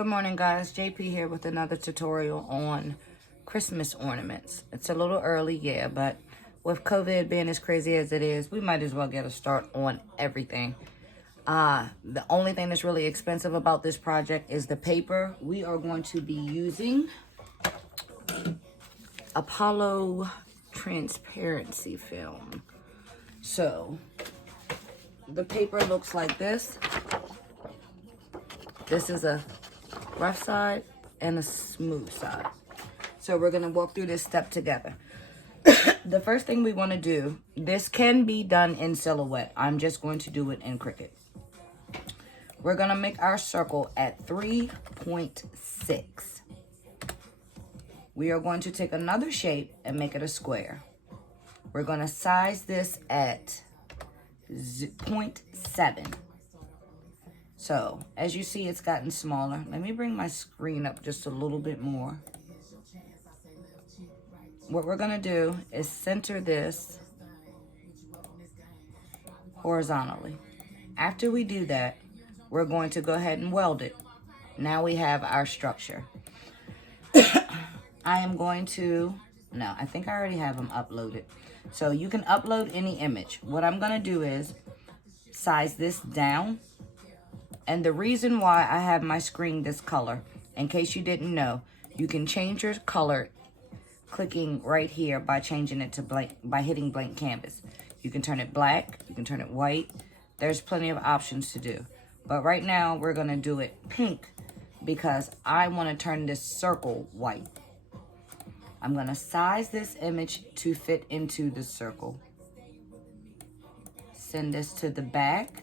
Good morning, guys. JP here with another tutorial on Christmas ornaments. It's a little early, yeah, but with COVID being as crazy as it is, we might as well get a start on everything. The only thing that's really expensive about this project is the paper. We are going to be using Apollo transparency film. So the paper looks like this. This is a rough side and a smooth side. So we're going to walk through this step together. The first thing we want to do, this can be done in silhouette. I'm just going to do it in Cricut. We're going to make our circle at 3.6. We are going to take another shape and make it a square. We're going to size this at 0.7. So, as you see, it's gotten smaller. Let me bring my screen up just a little bit more. What we're going to do is center this horizontally. After we do that, we're going to go ahead and weld it. Now we have our structure. I am going to, no, I think I already have them uploaded. So you can upload any image. What I'm going to do is size this down. And the reason why I have my screen this color, in case you didn't know, you can change your color clicking right here by changing it to blank, by hitting blank canvas. You can turn it black, you can turn it white. There's plenty of options to do. But right now we're gonna do it pink because I wanna turn this circle white. I'm gonna size this image to fit into the circle. Send this to the back.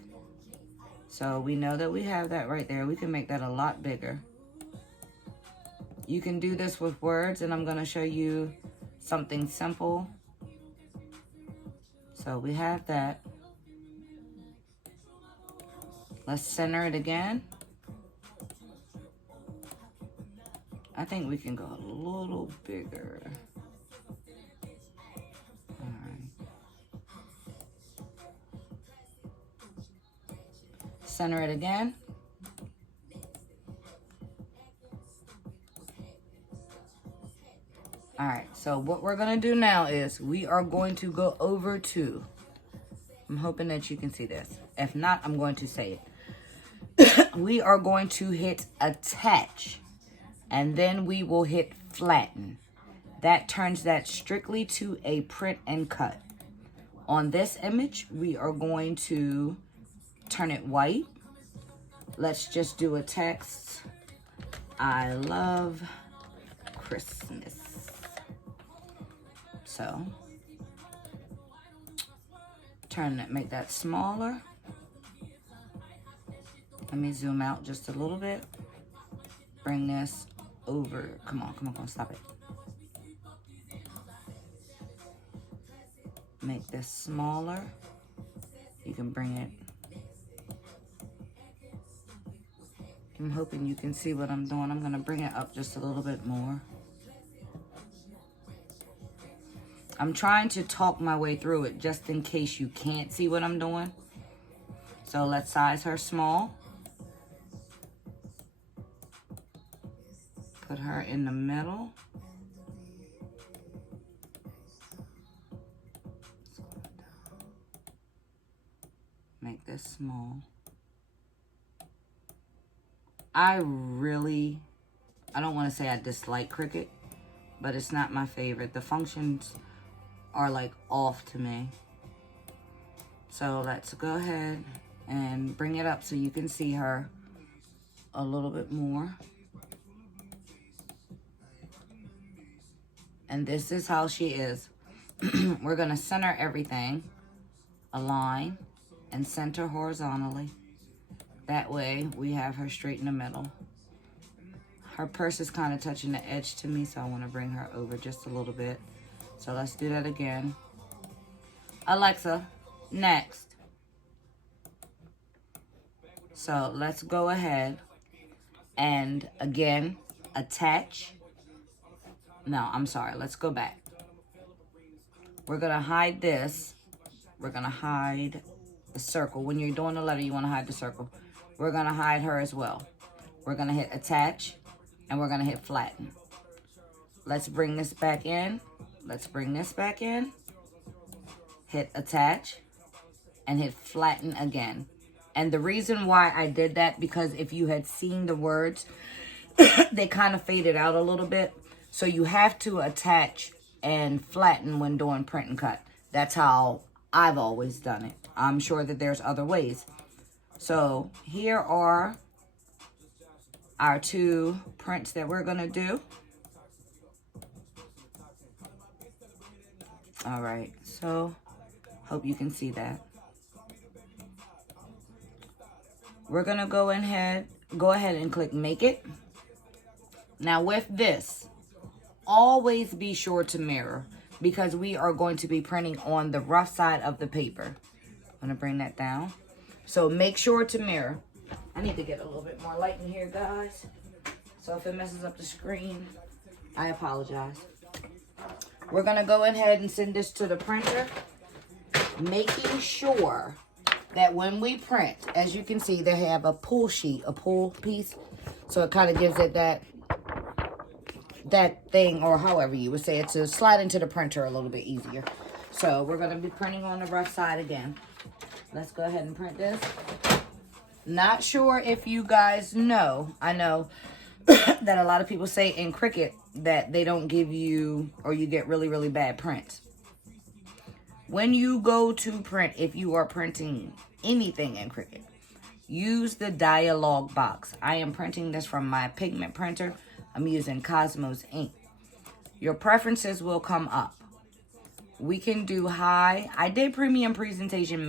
So we know that we have that right there. We can make that a lot bigger. You can do this with words, and I'm going to show you something simple. So we have that. Let's center it again. I think we can go a little bigger. All right. Center it again. All right, so what we're gonna do now is we are going to go over to, I'm hoping that you can see this. If not, I'm going to say it. We are going to hit attach, and then we will hit flatten. That turns that strictly to a print and cut. On this image, we are going to turn it white. Let's just do a text. I love Christmas. So, turn it, make that smaller. Let me zoom out just a little bit. Bring this over. Come on, stop it. Make this smaller. You can bring it. I'm hoping you can see what I'm doing. I'm gonna bring it up just a little bit more. I'm trying to talk my way through it just in case you can't see what I'm doing. So let's size her small. Put her in the middle. Make this small. I don't want to say I dislike Cricut, but it's not my favorite. The functions are like off to me. So let's go ahead and bring it up so you can see her a little bit more. And this is how she is. We're going to center everything, align, and center horizontally. That way we have her straight in the middle. Her purse is kind of touching the edge to me, so I want to bring her over just a little bit. So let's do that again. Alexa, next. So let's go ahead and again, attach. No, I'm sorry. Let's go back. We're going to hide this. We're going to hide the circle. When you're doing the letter, you want to hide the circle. We're going to hide her as well. We're going to hit attach, and we're going to hit flatten. Let's bring this back in. Let's bring this back in. Hit attach, and hit flatten again. And the reason why I did that, because if you had seen the words, they kind of faded out a little bit. So you have to attach and flatten when doing print and cut. That's how I've always done it. I'm sure that there's other ways. So here are our 2 prints that we're going to do. All right, so hope you can see that. We're going to go ahead and click make it. Now with this, always be sure to mirror, because we are going to be printing on the rough side of the paper. I'm going to bring that down. So make sure to mirror. I need to get a little bit more light in here, guys. So if it messes up the screen, I apologize. We're going to go ahead and send this to the printer, making sure that when we print, as you can see, they have a pull sheet, a pull piece. So it kind of gives it that thing, or however you would say it, to slide into the printer a little bit easier. So we're going to be printing on the rough side again. Let's go ahead and print this. Not sure if you guys know, I know that a lot of people say in Cricut that they don't give you, or you get really, really bad prints. When you go to print, if you are printing anything in Cricut, use the dialog box. I am printing this from my pigment printer. I'm using Cosmos ink. Your preferences will come up. We can do high. I did premium presentation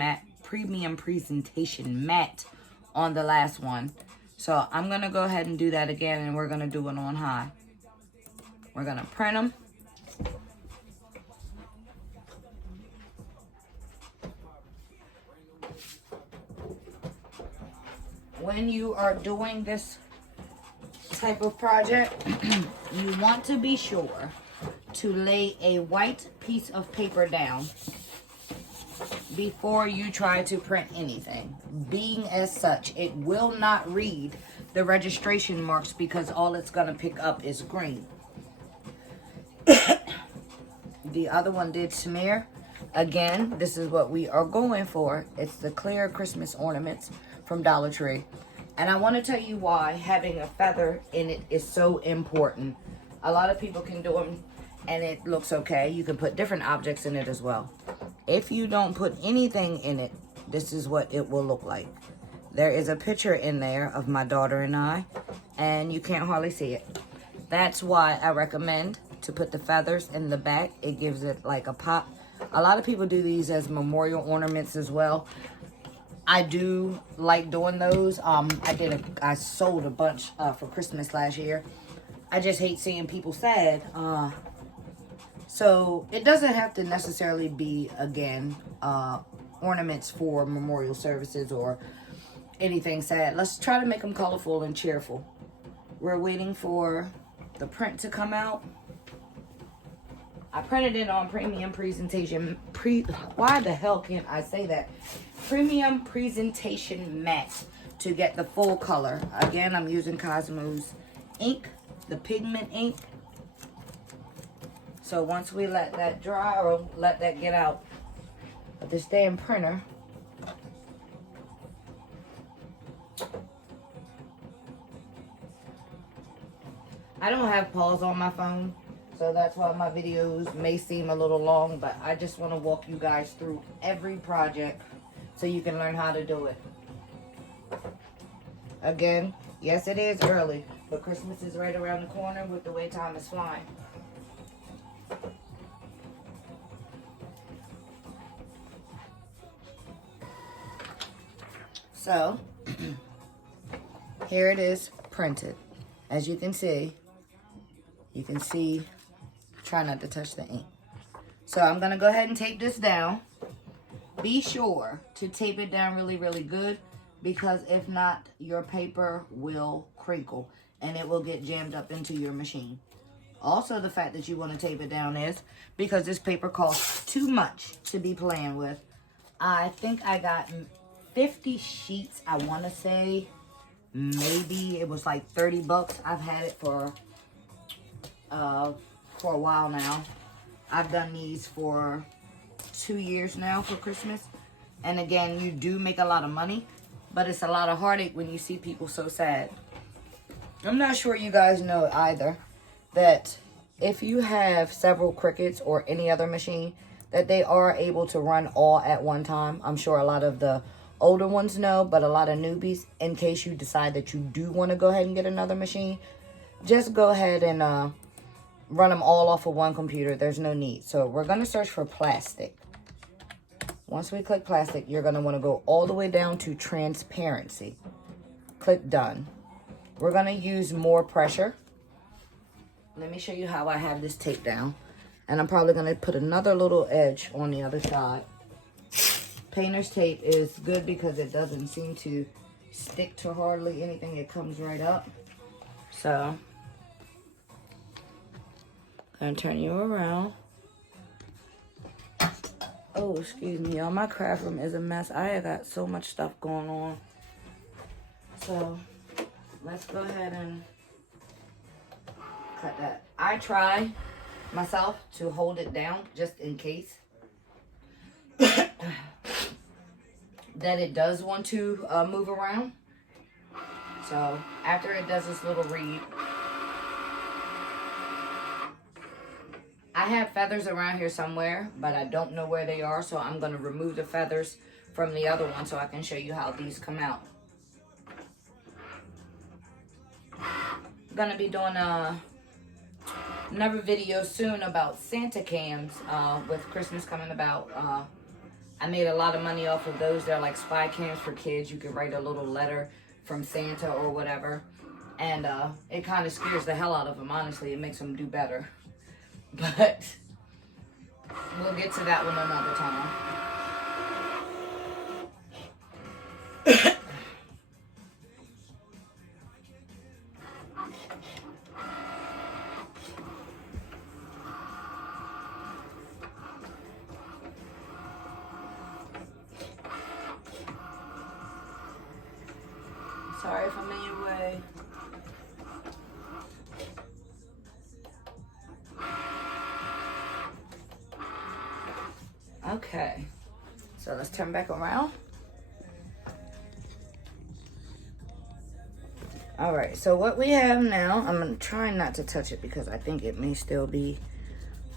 matte on the last one. So I'm going to go ahead and do that again, and we're going to do it on high. We're going to print them. When you are doing this type of project, you want to be sure to lay a white piece of paper down before you try to print anything. Being as such, it will not read the registration marks, because all it's going to pick up is green. The other one did smear. Again, this is what we are going for. It's the clear Christmas ornaments from Dollar Tree. And I want to tell you why having a feather in it is so important. A lot of people can do them and it looks okay. You can put different objects in it as well. If you don't put anything in it, this is what it will look like. There is a picture in there of my daughter and I, and you can't hardly see it. That's why I recommend to put the feathers in the back. It gives it like a pop. A lot of people do these as memorial ornaments as well. I do like doing those. I sold a bunch for Christmas last year. I just hate seeing people sad. So it doesn't have to necessarily be, again, ornaments for memorial services or anything sad. Let's try to make them colorful and cheerful. We're waiting for the print to come out. I printed it on premium presentation. Why the hell can't I say that? Premium presentation matte to get the full color. Again, I'm using Cosmos ink, the pigment ink. So once we let that dry, or let that get out of this damn printer, I don't have pause on my phone, so that's why my videos may seem a little long, but I just want to walk you guys through every project so you can learn how to do it. Again, yes, it is early, but Christmas is right around the corner with the way time is flying. So, here it is printed. As you can see, try not to touch the ink. So I'm going to go ahead and tape this down. Be sure to tape it down really, really good, because if not, your paper will crinkle and it will get jammed up into your machine. Also, the fact that you want to tape it down is because this paper costs too much to be playing with. I think I got 50 sheets, I want to say, maybe it was like 30 bucks. I've had it for a while now. I've done these for 2 years now for Christmas. And again, you do make a lot of money, but it's a lot of heartache when you see people so sad. I'm not sure you guys know either that if you have several Cricuts or any other machine, that they are able to run all at one time. I'm sure a lot of the older ones know, but a lot of newbies, in case you decide that you do want to go ahead and get another machine, just go ahead and run them all off of one computer. There's no need. So we're going to search for plastic. Once we click plastic, you're going to want to go all the way down to transparency. Click done. We're going to use more pressure. Let me show you how I have this tape down. And I'm probably going to put another little edge on the other side. Painter's tape is good because it doesn't seem to stick to hardly anything. It comes right up. So, I'm going to turn you around. Oh, excuse me, y'all. My craft room is a mess. I got so much stuff going on. So, let's go ahead and cut that. I try myself to hold it down just in case that it does want to move around. So after it does this little read, I have feathers around here somewhere, but I don't know where they are. So I'm going to remove the feathers from the other one so I can show you how these come out. I'm going to be doing another video soon about Santa cams with Christmas coming about. I made a lot of money off of those. They're like spy cams for kids. You can write a little letter from Santa or whatever. And it kind of scares the hell out of them, honestly. It makes them do better. But we'll get to that one another time. Sorry if I'm in your way. Okay, so let's turn back around. All right, so what we have now, I'm gonna try not to touch it because I think it may still be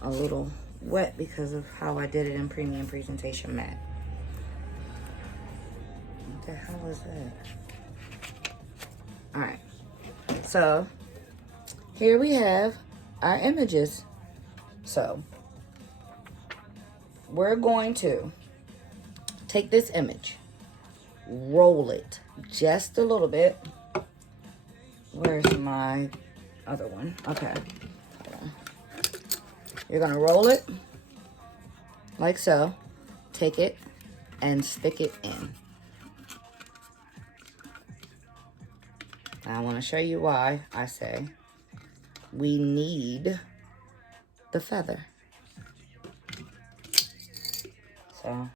a little wet because of how I did it in Premium Presentation Matte. What the hell is that? All right, so here we have our images. So we're going to take this image, roll it just a little bit. Where's my other one? Okay, hold on. You're gonna roll it like so, take it and stick it in. Now I want to show you why I say we need the feather. So